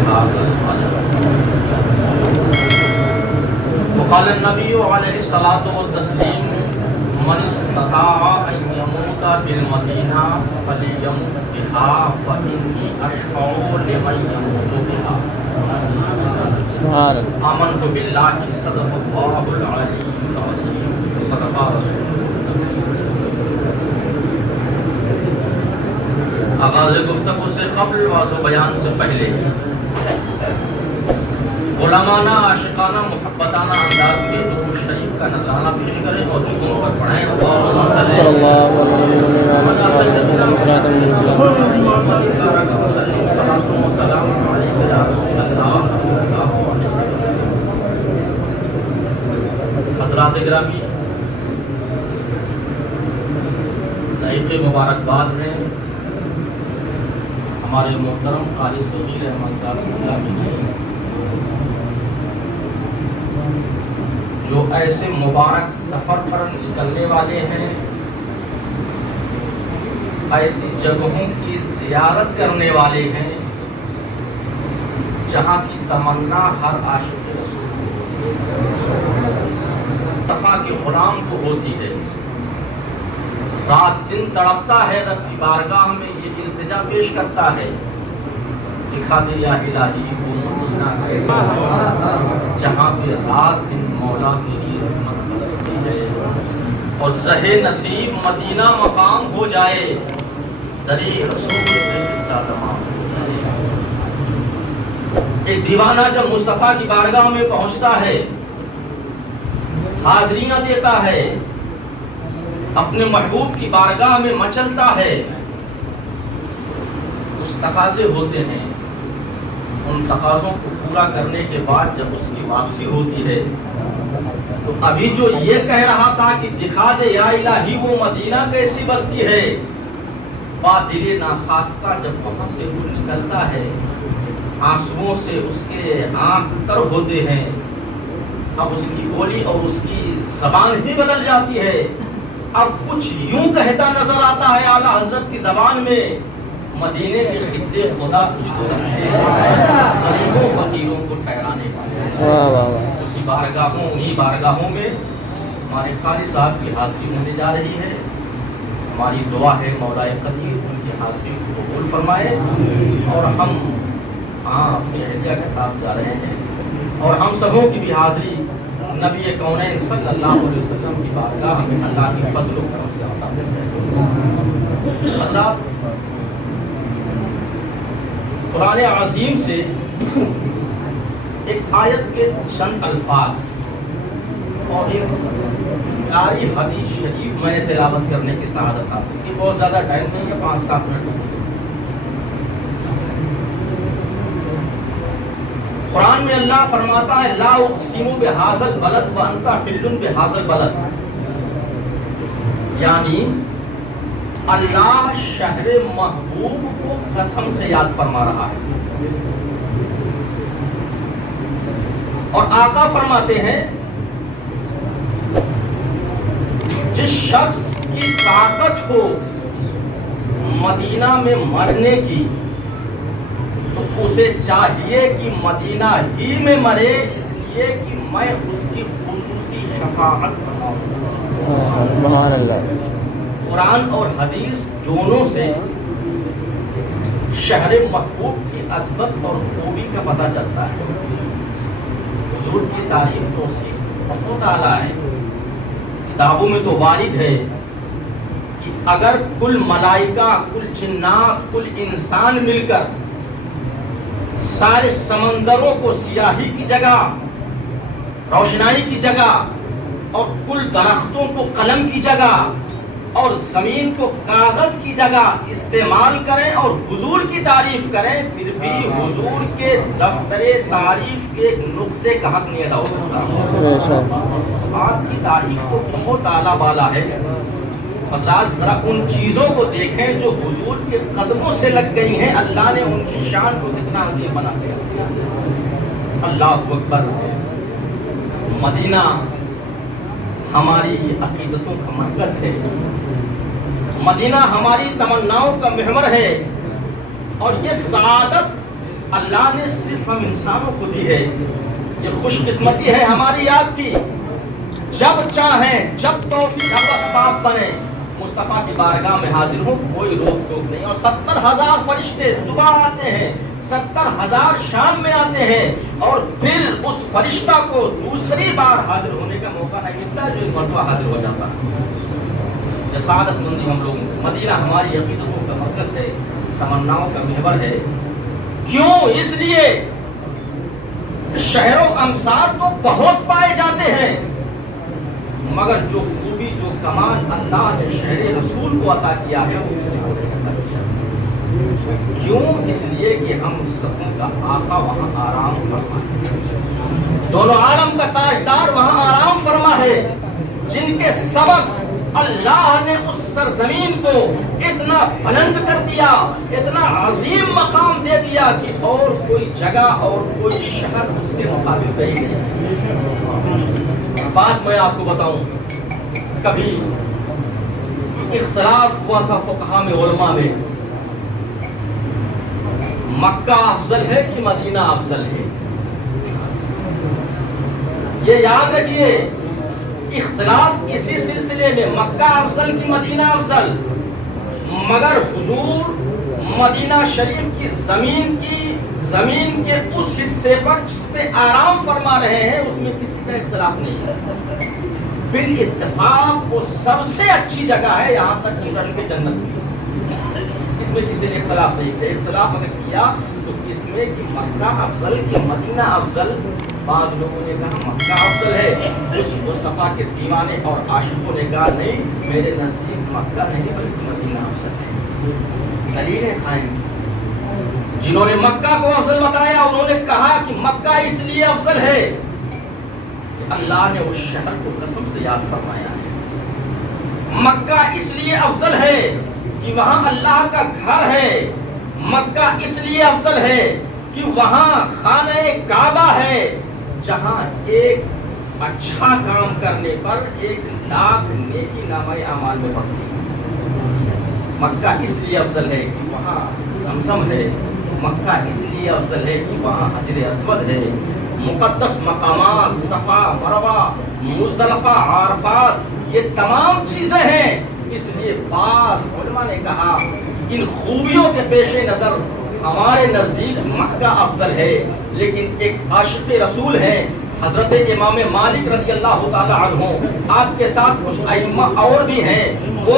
بهذا القدر. وقال النبي عليه الصلاة والتسليم من استطاع أن يموت بالمدينة فليمت بها فإني أشفع لمن يموت بها. آمنت بالله صدق الله العلي العظيم صدق رسول الله. آغاز گفتگو سے قبل واضح بیان سے پہلے غلامانہ عاشقانہ محبتانہ انداز میں درود شریف کا نذرانہ پیش کریں اور شکر پر پڑھیں. صلی اللہ علیہ وسلم. حضرات گرامی، ضعیف مبارکباد ہیں ہمارے محترم قاری صغیر احمد صاحب اللہ نے، جو ایسے مبارک سفر پر نکلنے والے ہیں، ایسی جگہوں کی زیارت کرنے والے ہیں جہاں کی تمنا ہر عاشق رسول مصطفیٰ کے غلام کو ہوتی ہے. رات دن تڑپتا ہے رب کی بارگاہ میں، یہ التجا پیش کرتا ہے دکھا دے یا الہی وہ مدینہ کیسا ہے جہاں پہ رات دن مولا تیری رحمت برستی ہے اور زہے نصیب مدینہ مقام ہو جائے درے رسول سے حصہ تمام ہو جائے. ایک دیوانہ جب مصطفیٰ کی بارگاہ میں پہنچتا ہے، حاضریاں دیتا ہے، اپنے محبوب کی بارگاہ میں مچلتا ہے، اس تقاضے ہوتے ہیں. ان تقاضوں کو پورا کرنے کے بعد جب اس کی واپسی ہوتی ہے تو ابھی جو یہ کہہ رہا تھا کہ دکھا دے یا الہی وہ مدینہ کیسی بستی ہے، بات دل ناخواستہ جب وہاں سے وہ نکلتا ہے، آنسوؤں سے اس کے آنکھ تر ہوتے ہیں. اب اس کی بولی اور اس کی زبان ہی بدل جاتی ہے. اب کچھ یوں کہتا نظر آتا ہے اعلیٰ حضرت کی زبان میں، مدینے کے خطے خدا کچھ ہو رہے ہیں غریبوں فقیروں کو ٹھہرانے والے. اسی بارگاہوں انہی بارگاہوں میں ہمارے قاری صاحب کی حاضری ہونے جا رہی ہے. ہماری دعا ہے مولا قدیر ان کی حاضری کو قبول فرمائے اور ہم اپنی اہلیہ کے ساتھ جا رہے ہیں اور ہم سبوں کی بھی حاضری نبی کونین صلی اللہ علیہ وسلم کی بارگاہ میں اللہ کی فضل و کرم سے عطا فرمائے. اللہ قرآن عظیم سے ایک آیت کے چند الفاظ اور ایک پیاری حدیث شریف میں نے تلاوت کرنے کی سعادت حاصل کی. بہت زیادہ ٹائم نہیں ہے، 5-7 منٹ. قرآن میں اللہ فرماتا ہے لا اقسم بہذا البلد وانت حل بہذا البلد، یعنی اللہ شہر محبوب کو قسم سے یاد فرما رہا ہے. اور آقا فرماتے ہیں جس شخص کی طاقت ہو مدینہ میں مرنے کی تو اسے چاہیے کہ مدینہ ہی میں مرے، اس لیے کہ میں اس کی خصوصی شفاعت فرماؤں. سبحان اللہ. قرآن اور حدیث دونوں سے شہر محبوب کی عظمت اور خوبی کا پتہ چلتا ہے. حضور کی تعریف توصیف بہت اعلیٰ ہے. کتابوں میں تو وارد ہے کہ اگر کل ملائکہ، کل جنات، کل انسان مل کر سارے سمندروں کو سیاہی کی جگہ، روشنائی کی جگہ، اور کل درختوں کو قلم کی جگہ اور زمین کو کاغذ کی جگہ استعمال کریں اور حضور کی تعریف کریں، پھر بھی حضور کے دفتر تعریف کے ایک نقطے کا حق نہیں ادا ہو سکتا. آپ کی تعریف تو بہت اعلیٰ بالا ہے. حضرات ذرا ان چیزوں کو دیکھیں جو حضور کے قدموں سے لگ گئی ہیں، اللہ نے ان کی شان کو کتنا عظیم بنا دیا. اللہ اکبر. مدینہ ہماری عقیدتوں کا مرکز ہے، مدینہ ہماری تمناؤں کا محور ہے، اور یہ سعادت اللہ نے صرف ہم انسانوں کو دی ہے. یہ خوش قسمتی ہے ہماری آپ کی. جب چاہیں جب توفیق اسباب بنے مصطفیٰ کی بارگاہ میں حاضر ہوں, کوئی روک ٹوک نہیں. اور 70,000 فرشتے صبح آتے ہیں, 70,000 شام میں آتے ہیں, اور پھر اس فرشتہ کو دوسری بار حاضر ہونے کا موقع نہیں ملتا جو ایک مرتبہ حاضر ہو جاتا ہے. یہ سعادت مندی ہم لوگوں کو. مدینہ ہماری عقیدتوں کا مرکز ہے, تمناؤں کا محور ہے. کیوں؟ اس لیے شہر و امثال تو بہت پائے جاتے ہیں, مگر جو خوبی جو کمال اللہ نے شہر رسول کو عطا کیا ہے وہ کسی کو نہیں سکتا. کیوں؟ اس لیے کہ ہم سبوں کا آقا وہاں آرام فرما ہے, دونوں عالم کا تاجدار وہاں آرام فرما ہے, جن کے سبب اللہ نے اس سرزمین کو اتنا بلند کر دیا, اتنا عظیم مقام دے دیا کہ اور کوئی جگہ اور کوئی شہر اس کے مقابل نہیں ہے. بات میں آپ کو بتاؤں, کبھی اختلاف ہوا تھا فقہاء میں, علماء میں, مکہ افضل ہے کہ مدینہ افضل ہے. یہ یاد رکھیے, اختلاف اسی سلسلے میں مکہ افضل کی مدینہ افضل, مگر حضور مدینہ شریف کی زمین کے اس حصے پر جس پہ آرام فرما رہے ہیں اس میں کسی کا اختلاف نہیں ہے. پھر اتفاق وہ سب سے اچھی جگہ ہے, یہاں تک کہ رشک جنت کی, اس میں کسی نے اختلاف نہیں کیا. اختلاف اگر کیا تو اس میں کہ مکہ افضل کی مدینہ افضل. بعض لوگوں نے کہا مکہ افضل ہے, اس مصطفیٰ کے دیوانے اور عاشقوں نے کہا نہیں, میرے نزدیک مکہ نہیں بلکہ مدینہ افضل ہے. دلیلیں قائم کی. جنہوں نے مکہ کو افضل بتایا انہوں نے کہا کہ مکہ اس لیے افضل ہے کہ اللہ نے اس شہر کو قسم سے یاد فرمایا ہے. مکہ اس لیے افضل ہے کہ وہاں اللہ کا گھر ہے. مکہ اس لیے افضل ہے کہ وہاں خانہ کعبہ ہے, جہاں ایک اچھا کام کرنے پر 1,00,000 نیکی نامہ اعمال میں بڑھتی ہے. مکہ اس لیے افضل ہے کہ وہاں زمزم ہے. مکہ اس لیے افضل ہے کہ وہاں حجر اسود ہے. مقدس مقامات صفا, مروہ, مزدلفہ, عرفات, یہ تمام چیزیں ہیں. اس لیے بعض علماء نے کہا ان خوبیوں کے پیش نظر ہمارے نزدیک مکہ افضل ہے. لیکن ایک عاشق رسول ہیں حضرت امام مالک رضی اللہ تعالی عنہ, آپ کے ساتھ کچھ ائمہ اور بھی ہیں, وہ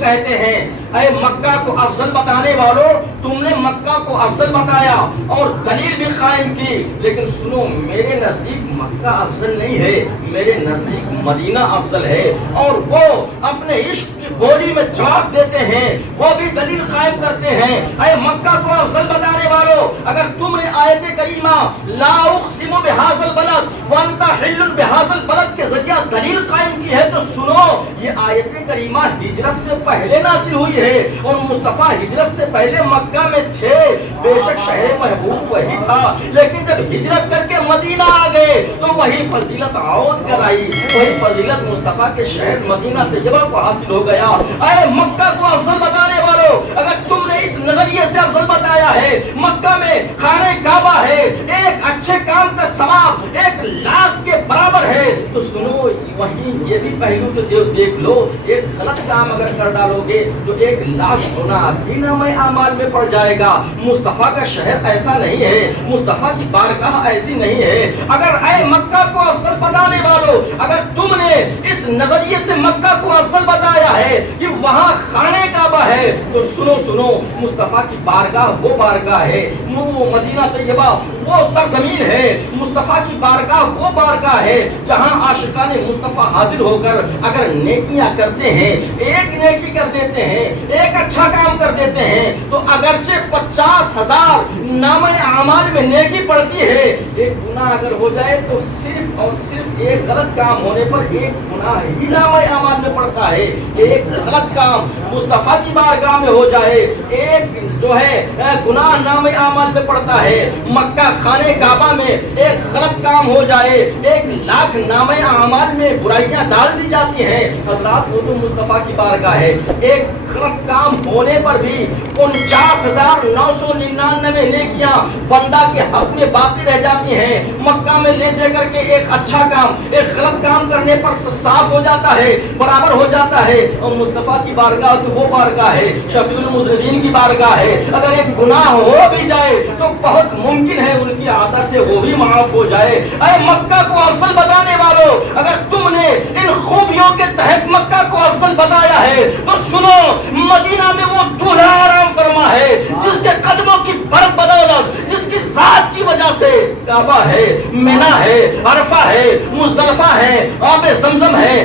کہتے ہیں اے مکہ کو افضل بتانے والوں, تم نے مکہ کو افضل بتایا اور دلیل بھی قائم کی, لیکن سنو میرے نزدیک مکہ افضل نہیں ہے, میرے نزدیک مدینہ افضل ہے. اور وہ اپنے عشق کی بولی میں جواب دیتے ہیں, وہ بھی دلیل قائم کرتے ہیں. اے مکہ کو افضل بتانے والوں, اگر تم نے آیت کریمہ لا اقسم بہذا البلد وانت حل بہذا البلد کے ذریعہ دلیل قائم کی ہے تو سنو, یہ آیت کریمہ ہجرت سے پہلے نازل ہوئی ہے اور مصطفیٰ ہجرت سے پہلے مکہ میں تھے. بے شک شہر محبوب وہی تھا, لیکن جب ہجرت کر کے مدینہ آ گئے تو وہی فضیلت عود کرائی, وہی فضیلت مصطفیٰ کے شہر مدینہ طیبہ کو حاصل ہو گیا. اے مکہ کو افضل بتانے والوں, اگر تم نے اس نظریے سے افضل بتایا ہے مکہ میں خانہ کعبہ ہے, ایک اچھے کام کا ثواب 1,00,000 کے برابر ہے, تو سنو وہیں یہ بھی پہلو تو دیکھ لو, ایک غلط کام اگر کر ڈالو گے تو 1,00,000 گناہ بھی نامہ اعمال میں پڑ جائے گا. مصطفیٰ کا شہر ایسا نہیں ہے, مصطفیٰ کی بارگاہ ایسی نہیں ہے. اگر اے مکہ کو افضل بتانے والوں, اگر تم نے اس نظریے سے مکہ کو افضل بتایا ہے کہ وہاں خانہ کعبہ ہے, تو سنو مصطفیٰ کی بارگاہ وہ بارگاہ ہے, وہ مدینہ طیبہ وہ سرزمین ہے, مصطفیٰ کی بارگاہ وہ بارگاہ ہے جہاں عاشقان مصطفیٰ حاضر ہو کر اگر نیکیاں کرتے ہیں, ایک نیکی کر دیتے ہیں, ایک اچھا کام کر دیتے ہیں, تو اگرچہ 50,000 نامہ اعمال میں نیکی پڑتی ہے, ایک گناہ اگر ہو جائے تو صرف اور صرف ایک غلط کام ہونے پر ایک گناہ ہی نامہ اعمال میں پڑتا ہے. ایک غلط کام مصطفیٰ کی بارگاہ میں ہو جائے، ایک جو ہے گناہ نامہ اعمال میں پڑتا ہے، مکہ خانہ کعبہ میں ایک غلط کام ہو جائے 1,00,000 نامہ اعمال میں برائیاں ڈال دی جاتی ہیں۔ حضرات وہ تو مصطفیٰ کی بارگاہ ہے، ایک غلط کام ہونے پر بھی 49,999 نیکیاں بندہ کے حق میں باقی رہ جاتی ہیں۔ مکہ میں لے دے کر کے ایک اچھا کام ایک غلط کام کرنے پر صاف ہو جاتا ہے، برابر ہو جاتا ہے۔ اور مصطفیٰ کی بارگاہ تو وہ بارگاہ ہے، شفیع المذنبین کی بارگاہ ہے، اگر ایک گناہ ہو بھی جائے تو بہت ممکن ہے ان کی عادت سے وہ بھی معاف ہو جائے۔ اے مکہ کو افضل بتانے والوں، اگر تم نے ان خوبیوں کے تحت مکہ کو افضل بتایا ہے تو سنو، مدینہ میں وہ دولہا آرام فرما ہے جس کے قدموں کی برف بدولت، جس کی ذات کی وجہ سے کعبہ ہے، منی ہے، عرفہ ہے، مزدلفہ ہے، آب زمزم ہے،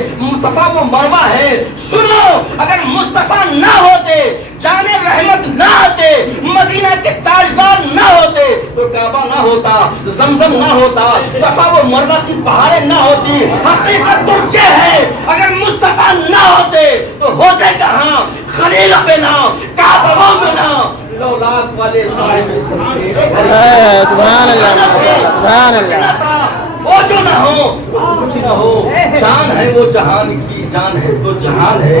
صفا و مروہ ہے۔ سنو، اگر مصطفیٰ نہ ہوتے، جان رحمت نہ آتے، مدینہ کے تاجدار نہ ہوتے تو کعبہ نہ ہوتا، زمزم نہ ہوتا، صفا و مروہ کی پہاڑیں نہ ہوتی۔ حقیقت تو یہ ہے، اگر مصطفیٰ نہ ہوتے تو ہوتے کہاں؟ خلیل پہ نہ، کعبہ میں نہ، لولاک والے سبحان اللہ سبحان اللہ۔ وہ جو نہ ہو کچھ نہ ہو، جان ہے وہ جہان کی، جان ہے تو جہان ہے۔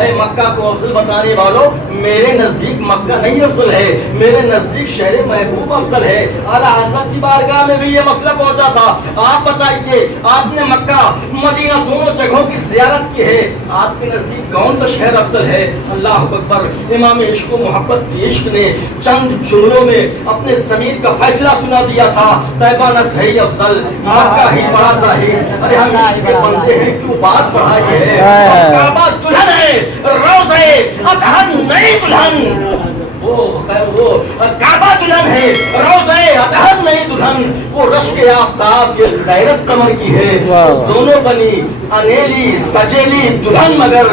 اے مکہ کو افضل بتانے والوں، میرے نزدیک مکہ نہیں افضل ہے، میرے نزدیک شہر محبوب افضل ہے۔ اعلیٰ حضرت کی بارگاہ میں بھی یہ مسئلہ پہنچا تھا، آپ بتائیے، آپ نے مکہ مدینہ دونوں جگہوں کی زیارت کی ہے، آپ کے نزدیک کون سا شہر افضل ہے؟ اللہ اکبر۔ امام عشق و محبت کی عشق نے چند جملوں میں اپنے ضمیر کا فیصلہ سنا دیا تھا، طیبہ نہ صحیح افضل، مکہ ہی بڑا ظاہر۔ ارے ہم عشق کے بندے ہیں، کیوں بات بڑھائی ہے؟ کعبہ دلہن ہے، روضہ اطہر نئی دلہن، وہ کعبہ دلہن ہے، روضہ اطہر نئی دلہن، وہ رشک آفتاب یہ غیرت قمر کی ہے، دونوں بنی انیلی سجیلی دلہن مگر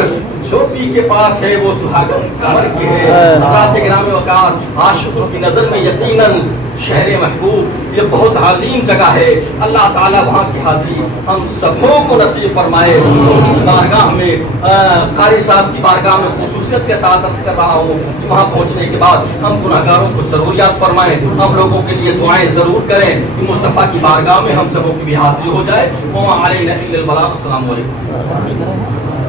چھوٹی کے پاس ہے وہ سہاگن قمر کی ہے۔ حضرات گرامی وقار، عاشقوں کی نظر میں یقیناً شہر محبوب یہ بہت عظیم جگہ ہے۔ اللہ تعالیٰ وہاں کی حاضری ہم سبوں کو نصیب فرمائے۔ ان کی بارگاہ میں قاری صاحب کی بارگاہ میں خصوصیت کے ساتھ عرض کر رہا ہوں کہ وہاں پہنچنے کے بعد ہم گناہگاروں کو ضرور یاد فرمائیں، ہم لوگوں کے لیے دعائیں ضرور کریں کہ مصطفیٰ کی بارگاہ میں ہم سبوں کی بھی حاضری ہو جائے۔ وما علینا الا البلاغ۔ السلام علیکم۔